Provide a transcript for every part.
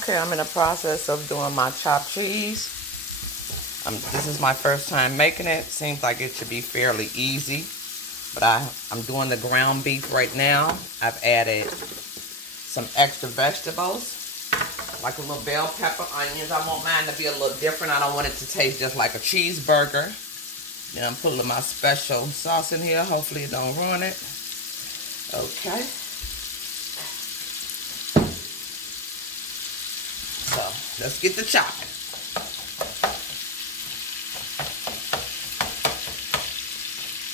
Okay, I'm in the process of doing my chopped cheese. This is my first time making it. Seems like it should be fairly easy. But I'm doing the ground beef right now. I've added some extra vegetables, like a little bell pepper, onions. I want mine to be a little different. I don't want it to taste just like a cheeseburger. Then I'm putting my special sauce in here. Hopefully it don't ruin it. Okay. So let's get the chopping.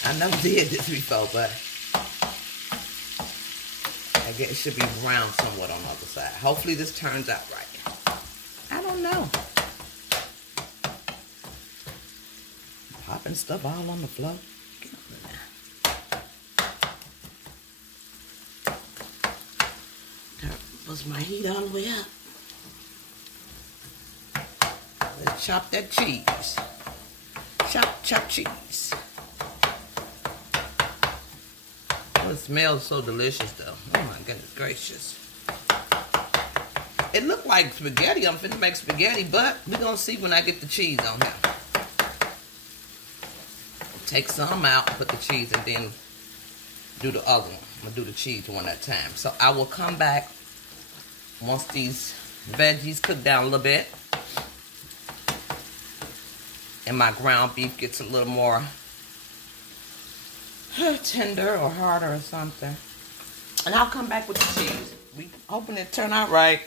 I never did this before, but I guess it should be brown somewhat on the other side. Hopefully this turns out right. I don't know. Popping stuff all on the floor. Get over there. Bust my heat all the way up. Let's chop that cheese. Chop cheese. Oh, it smells so delicious though. Oh my goodness gracious. It looked like spaghetti. I'm finna make spaghetti, but we're gonna see when I get the cheese on here. Take some out, put the cheese, and then do the other one. I'm gonna do the cheese one at a time. So I will come back once these veggies cook down a little bit and my ground beef gets a little more tender or harder or something. And I'll come back with the cheese. We hoping it turn out right.